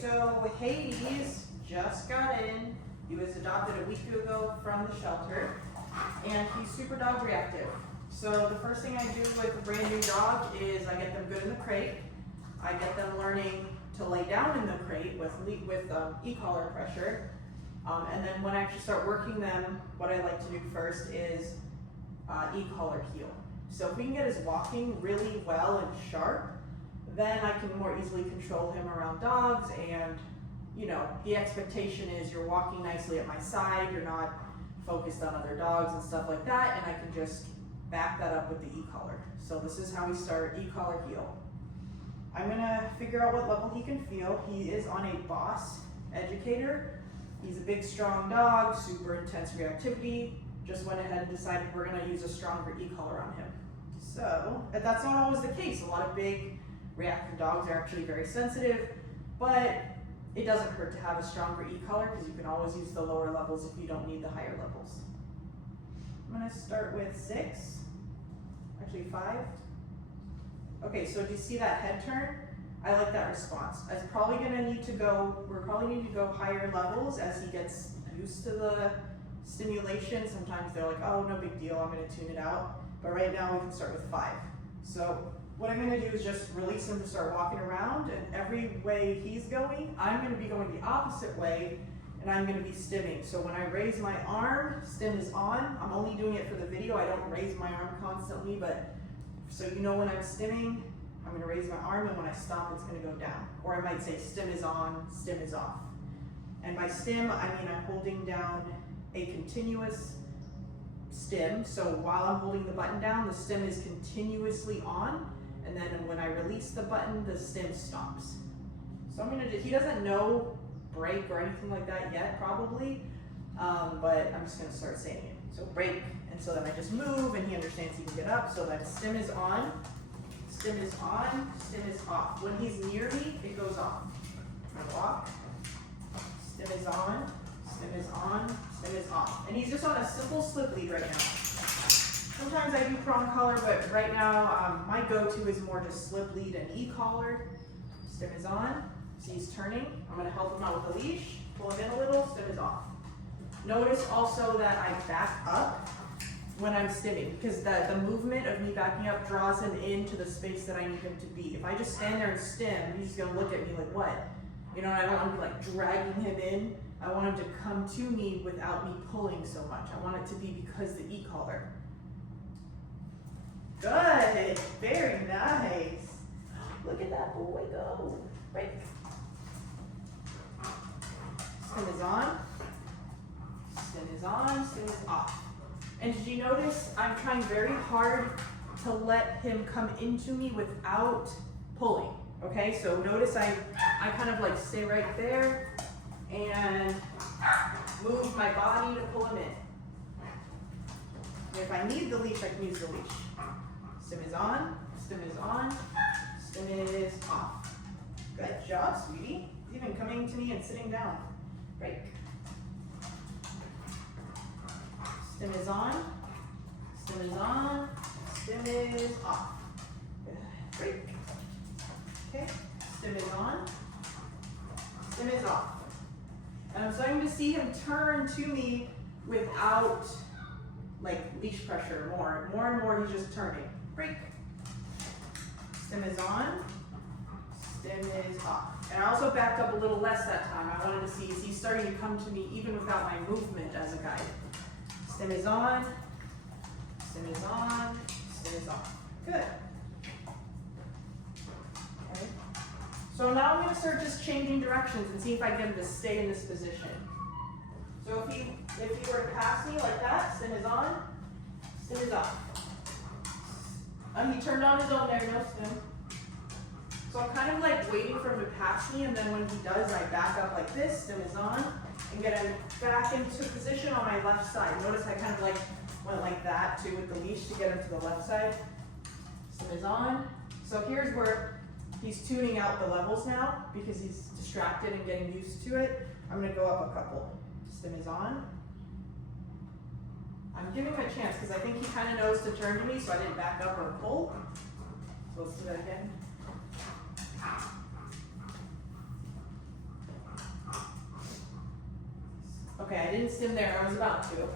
so Hades just got in. He was adopted a week ago from the shelter, and he's super dog reactive. So the first thing I do with a brand new dog is I get them good in the crate. I get them learning to lay down in the crate with e-collar pressure. And then when I actually start working them, what I like to do first is e-collar heel. So if we can get his walking really well and sharp, then I can more easily control him around dogs. And you know, the expectation is you're walking nicely at my side, you're not focused on other dogs and stuff like that, and I can just back that up with the e-collar. So this is how we start e-collar heel. I'm gonna figure out what level he can feel. He is on a boss educator. He's a big, strong dog, super intense reactivity. Just went ahead and decided we're gonna use a stronger e-collar on him. So, that's not always the case. A lot of big reactive dogs are actually very sensitive, but it doesn't hurt to have a stronger e-collar because you can always use the lower levels if you don't need the higher levels. I'm gonna start with 6, actually 5. Okay, so do you see that head turn? I like that response. We're probably need to go higher levels as he gets used to the stimulation. Sometimes they're like, oh, no big deal, I'm gonna tune it out. But right now we can start with 5. So what I'm gonna do is just release him to start walking around, and every way he's going, I'm gonna be going the opposite way, and I'm gonna be stimming. So when I raise my arm, stim is on. I'm only doing it for the video. I don't raise my arm constantly, but so you know when I'm stimming, I'm gonna raise my arm, and when I stop, it's gonna go down. Or I might say stim is on, stim is off. And by stim, I mean I'm holding down a continuous stim. So while I'm holding the button down, the stim is continuously on. And then when I release the button, the stim stops. So I'm gonna he doesn't know break or anything like that yet, probably, but I'm just gonna start saying it. So break, and so then I just move, and he understands he can get up. So that stim is on, stim is on, stim is off. When he's near me, it goes off. I walk, stim is on, stim is on, stim is off. And he's just on a simple slip lead right now. Sometimes I do prong collar, but right now my go-to is more just slip lead and e-collar. Stim is on, so he's turning. I'm gonna help him out with the leash, pull him in a little, stim is off. Notice also that I back up when I'm stimming, because the movement of me backing up draws him into the space that I need him to be. If I just stand there and stim, he's gonna look at me like, what? You know, I don't want to be like dragging him in. I want him to come to me without me pulling so much. I want it to be because the e-collar. Good, very nice. Look at that boy go. Break. Stim is on, stim is on, stim is off. And did you notice I'm trying very hard to let him come into me without pulling, okay? So notice I kind of like stay right there and move my body to pull him in. And if I need the leash, I can use the leash. Stim is on, stim is on, stim is off. Good job, sweetie. He's even coming to me and sitting down. Break. Stim is on, stim is on, stim is off. Good. Break. Okay, stim is on, stim is off. And I'm starting to see him turn to me without like leash pressure more and more he's just turning. Break. Stim is on, stim is off. And I also backed up a little less that time. I wanted to see, is he starting to come to me even without my movement as a guide? Stim is on, stim is on, stim is off. Good. Okay. So now I'm going to start just changing directions and see if I get him to stay in this position. So if he were to pass me like that, stim is on, stim is off. He turned on his own there, no stim. So I'm kind of like waiting for him to pass me, and then when he does, I back up like this, stim is on, and get him back into position on my left side. Notice I kind of like went like that too with the leash to get him to the left side. Stim is on. So here's where he's tuning out the levels now because he's distracted and getting used to it. I'm gonna go up a couple. Stim is on. I'm giving him a chance because I think he kind of knows to turn to me, so I didn't back up or pull. So let's do that again. Okay, I didn't stim there, I was about to.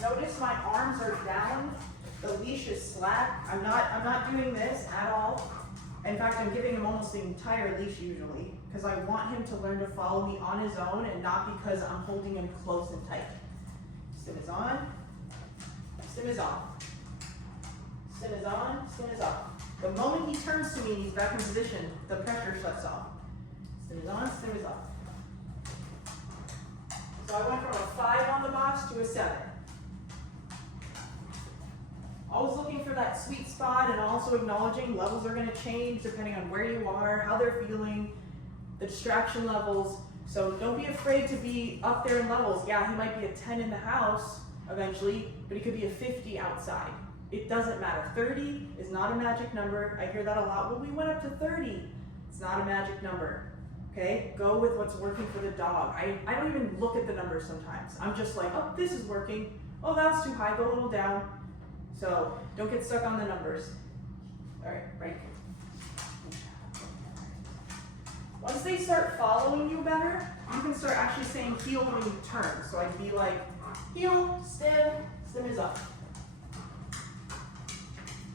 Notice my arms are down, the leash is slack. I'm not doing this at all. In fact, I'm giving him almost the entire leash usually, because I want him to learn to follow me on his own and not because I'm holding him close and tight. Stim is on, stim is off. Stim is on, stim is off. The moment he turns to me and he's back in position, the pressure shuts off. Stim is on, stim is off. So I went from a 5 on the box to a 7. Always looking for that sweet spot and also acknowledging levels are going to change depending on where you are, how they're feeling, the distraction levels. So don't be afraid to be up there in levels. Yeah, he might be a 10 in the house eventually, but he could be a 50 outside. It doesn't matter. 30 is not a magic number. I hear that a lot. Well, we went up to 30. It's not a magic number. Okay? Go with what's working for the dog. I don't even look at the numbers sometimes. I'm just like, oh, this is working. Oh, that's too high. Go a little down. So don't get stuck on the numbers. All right, break. Once they start following you better, you can start actually saying heel when you turn. So I'd be like, heel, stim, stim is up.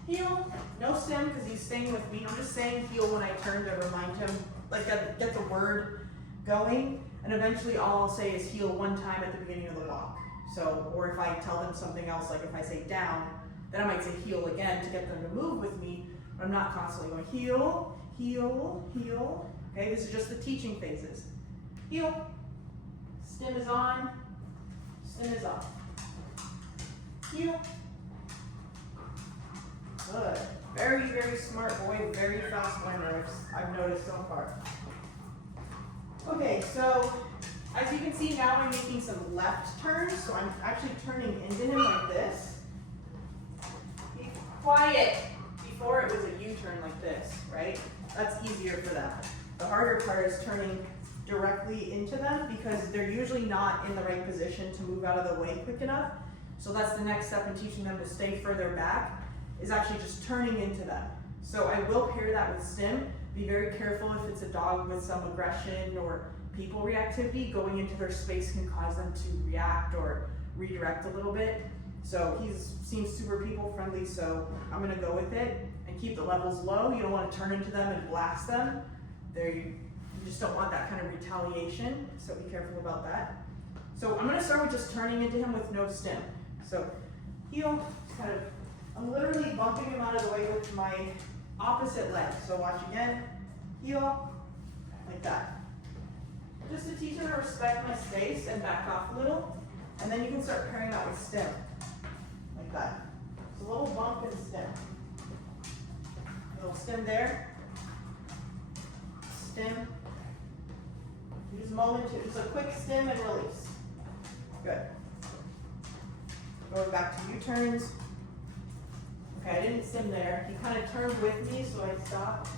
Heel, no stim because he's staying with me. I'm just saying heel when I turn to remind him, like get the word going. And eventually all I'll say is heel one time at the beginning of the walk. So, or if I tell them something else, like if I say down, then I might say heel again to get them to move with me. But I'm not constantly going heel, heel, heel. Okay, this is just the teaching phases. Heel, stim is on, stim is off. Heel. Good. Very, very smart boy, very fast learner, I've noticed so far. Okay, so as you can see now I'm making some left turns, so I'm actually turning into him like this. Be quiet. Before it was a U-turn like this, right? That's easier for them. The harder part is turning directly into them because they're usually not in the right position to move out of the way quick enough. So that's the next step in teaching them to stay further back, is actually just turning into them. So I will pair that with stim. Be very careful if it's a dog with some aggression or people reactivity. Going into their space can cause them to react or redirect a little bit. So he seems super people friendly, so I'm gonna go with it and keep the levels low. You don't want to turn into them and blast them. You just don't want that kind of retaliation, so be careful about that. So I'm gonna start with just turning into him with no stim. So heel, kind of, I'm literally bumping him out of the way with my opposite leg. So watch again, heel, like that. Just to teach him to respect my space and back off a little. And then you can start pairing that with stim, like that. So a little bump and stim. A little stim there, stim. Use just a quick stim and release. Good. Going back to U-turns. Okay, I didn't stim there. He kind of turned with me, so I stopped.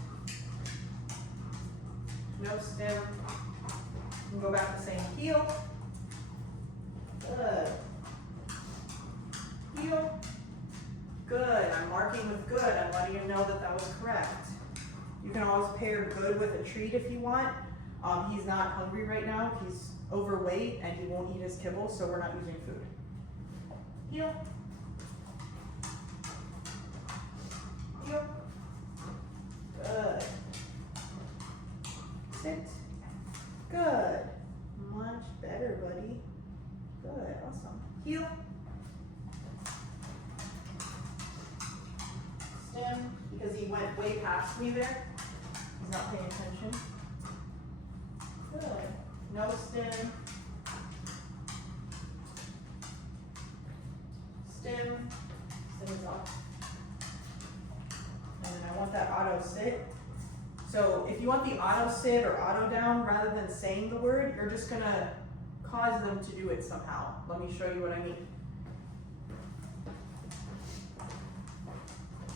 No stim. And go back to saying heel. Good. Heel. Good. I'm marking with good. I'm letting you know that that was correct. You can always pair good with a treat if you want. He's not hungry right now. He's overweight and he won't eat his kibble, so we're not using food. Heel. Heel. Good. Sit. Good. Much better, buddy. Good. Awesome. Heel. Stim, because he went way past me there. He's not paying attention. Good. No stim. Stim. Stim is off. And then I want that auto sit. So if you want the auto sit or auto down, rather than saying the word, you're just gonna cause them to do it somehow. Let me show you what I mean.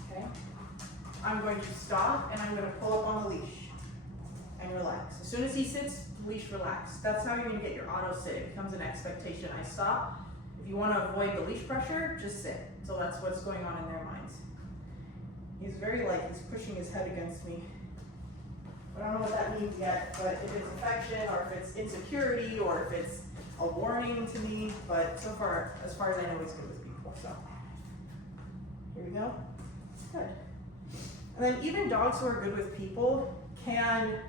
Okay. I'm going to stop and I'm going to pull up on the leash and relax. As soon as he sits, leash relax. That's how you're going to get your auto sit. It becomes an expectation. I stop. If you want to avoid the leash pressure, just sit. So that's what's going on in their minds. He's very light. He's pushing his head against me. I don't know what that means yet, but if it's affection or if it's insecurity or if it's a warning to me, but so far, as far as I know, he's good with people, so. Here we go. Good. And then even dogs who are good with people can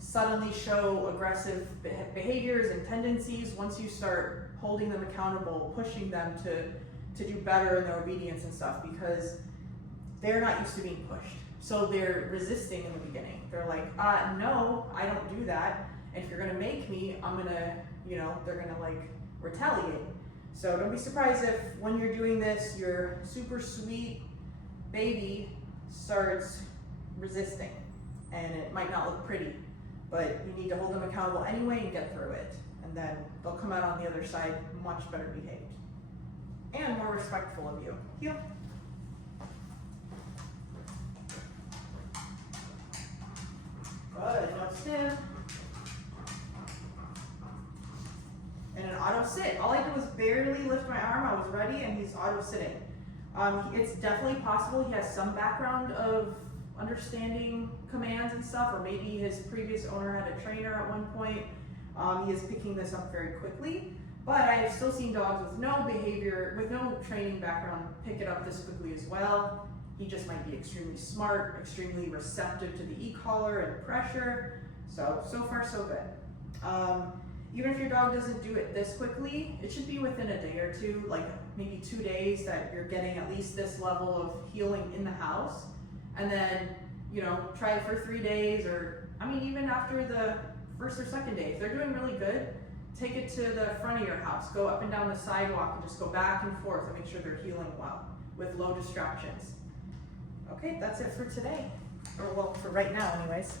suddenly show aggressive behaviors and tendencies once you start holding them accountable, pushing them to do better in their obedience and stuff, because they're not used to being pushed. So they're resisting in the beginning. They're like, no, I don't do that. And if you're gonna make me, I'm gonna, they're gonna like retaliate. So don't be surprised if when you're doing this, your super sweet baby starts resisting. And it might not look pretty, but you need to hold them accountable anyway and get through it. And then they'll come out on the other side much better behaved. And more respectful of you. Heel. Good, now stand. And an auto sit. All I did was barely lift my arm, I was ready, and he's auto sitting. It's definitely possible he has some background of understanding commands and stuff, or maybe his previous owner had a trainer at one point. He is picking this up very quickly, but I have still seen dogs with no behavior, with no training background pick it up this quickly as well. He just might be extremely smart, extremely receptive to the e-collar and pressure. So far so good. Even if your dog doesn't do it this quickly, it should be within a day or two, like maybe 2 days, that you're getting at least this level of healing in the house. And then, try it for 3 days, or, even after the first or second day. If they're doing really good, take it to the front of your house. Go up and down the sidewalk and just go back and forth and make sure they're healing well with low distractions. Okay, that's it for today. Or well, for right now anyways.